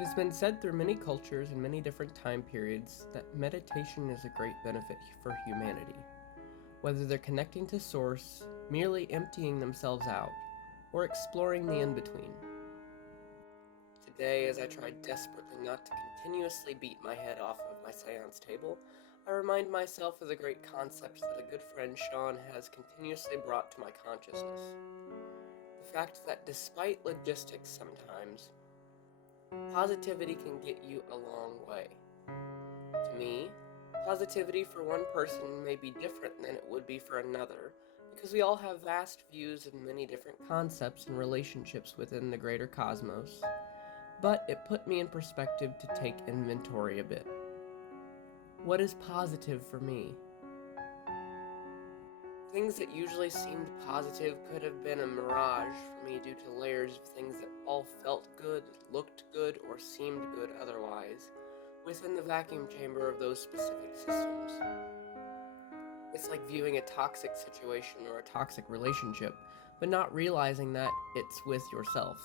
It has been said through many cultures and many different time periods that meditation is a great benefit for humanity, whether they're connecting to Source, merely emptying themselves out, or exploring the in-between. Today, as I try desperately not to continuously beat my head off of my seance table, I remind myself of the great concepts that a good friend Sean has continuously brought to my consciousness. The fact that despite logistics sometimes, positivity can get you a long way. To me, positivity for one person may be different than it would be for another, because we all have vast views of many different concepts and relationships within the greater cosmos, but it put me in perspective to take inventory a bit. What is positive for me? Things that usually seemed positive could have been a mirage for me due to layers of things that all felt good, looked good, or seemed good otherwise, within the vacuum chamber of those specific systems. It's like viewing a toxic situation or a toxic relationship, but not realizing that it's with yourself.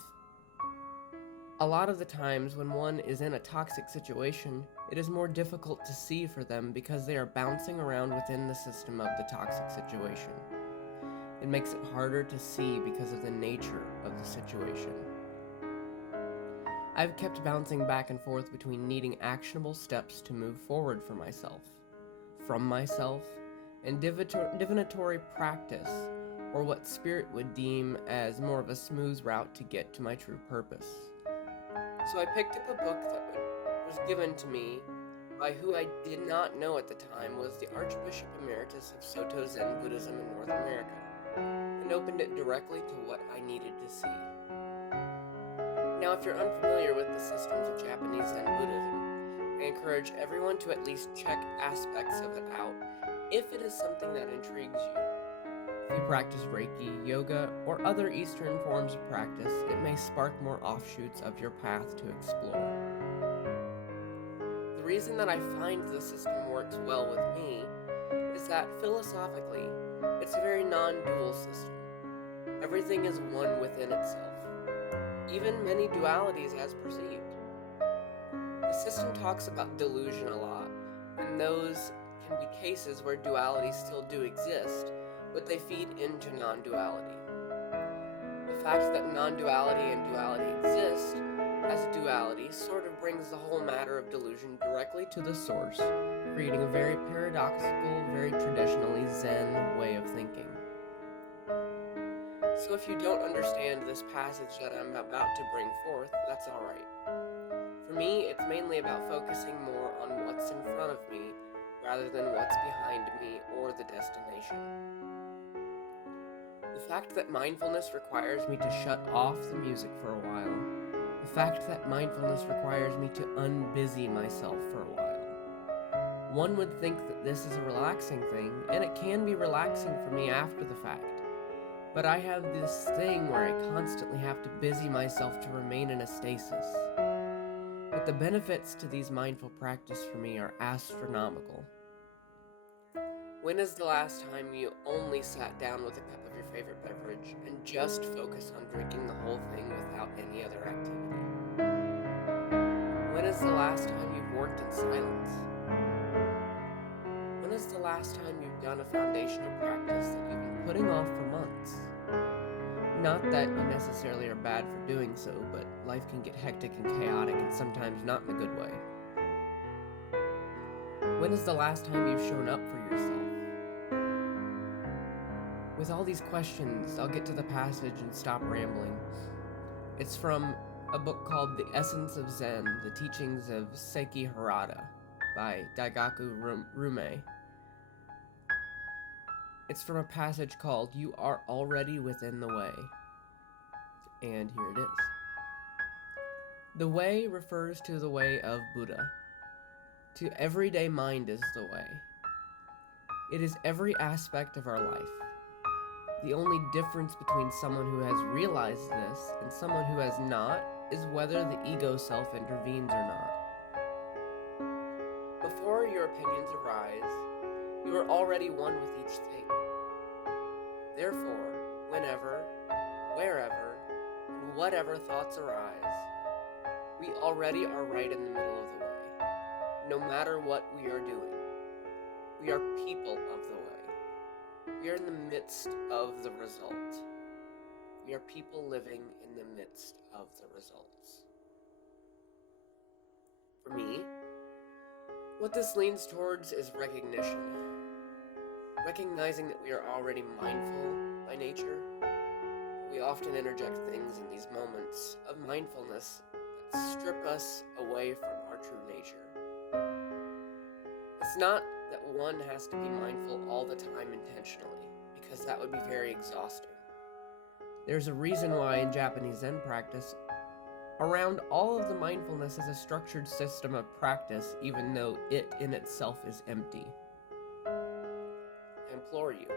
A lot of the times when one is in a toxic situation, it is more difficult to see for them because they are bouncing around within the system of the toxic situation. It makes it harder to see because of the nature of the situation. I've kept bouncing back and forth between needing actionable steps to move forward for myself, from myself, and divinatory practice, or what spirit would deem as more of a smooth route to get to my true purpose. So I picked up a book that was given to me by who I did not know at the time was the Archbishop Emeritus of Soto Zen Buddhism in North America, and opened it directly to what I needed to see. Now, if you're unfamiliar with the systems of Japanese Zen Buddhism, I encourage everyone to at least check aspects of it out if it is something that intrigues you. If you practice Reiki, yoga, or other Eastern forms of practice, it may spark more offshoots of your path to explore. The reason that I find the system works well with me is that philosophically, it's a very non-dual system. Everything is one within itself, even many dualities as perceived. The system talks about delusion a lot, and those can be cases where dualities still do exist, but they feed into non-duality. The fact that non-duality and duality exist as a duality sort of brings the whole matter of delusion directly to the source, creating a very paradoxical, very traditionally Zen way of thinking. So if you don't understand this passage that I'm about to bring forth, that's alright. For me, it's mainly about focusing more on what's in front of me rather than what's behind me or the destination. The fact that mindfulness requires me to shut off the music for a while. The fact that mindfulness requires me to unbusy myself for a while. One would think that this is a relaxing thing, and it can be relaxing for me after the fact. But I have this thing where I constantly have to busy myself to remain in a stasis. But the benefits to these mindful practice for me are astronomical. When is the last time you only sat down with a cup of your favorite beverage and just focused on drinking the whole thing without any other activity? When is the last time you've worked in silence? When is the last time you've done a foundational practice that you've been putting off for months? Not that you necessarily are bad for doing so, but life can get hectic and chaotic and sometimes not in a good way. When is the last time you've shown up for yourself? With all these questions, I'll get to the passage and stop rambling. It's from a book called The Essence of Zen, The Teachings of Seiki Harada by Daigaku Rume. It's from a passage called You Are Already Within the Way. And here it is. The way refers to the way of Buddha. To everyday mind is the way. It is every aspect of our life. The only difference between someone who has realized this and someone who has not is whether the ego self intervenes or not. Before your opinions arise, you are already one with each thing. Therefore, whenever, wherever, and whatever thoughts arise, We already are right in the middle of the way, no matter what we are doing. We are people of the way. We are in the midst of the result. We are people living in the midst of the results. For me, what this leans towards is recognition. Recognizing that we are already mindful by nature. We often interject things in these moments of mindfulness that strip us away from our true nature. It's not that one has to be mindful all the time intentionally, because that would be very exhausting. There's a reason why in Japanese Zen practice, around all of the mindfulness is a structured system of practice, even though it in itself is empty. I implore you,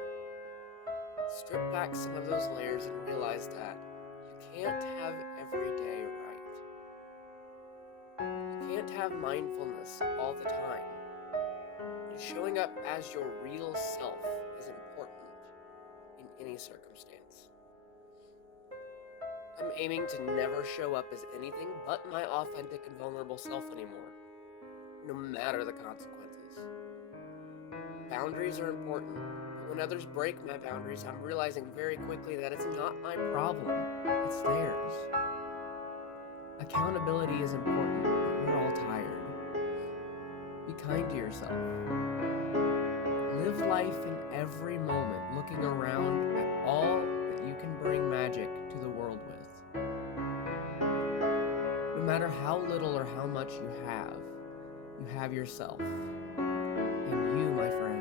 strip back some of those layers and realize that you can't have every day right. You can't have mindfulness all the time. And showing up as your real self is important in any circumstance. I'm aiming to never show up as anything but my authentic and vulnerable self anymore, no matter the consequences. Boundaries are important, but when others break my boundaries, I'm realizing very quickly that it's not my problem, it's theirs. Accountability is important, but we're all tired. Be kind to yourself. Live life in every moment, looking around at all that you can bring magic to the world with. No matter how little or how much you have yourself. And you, my friend,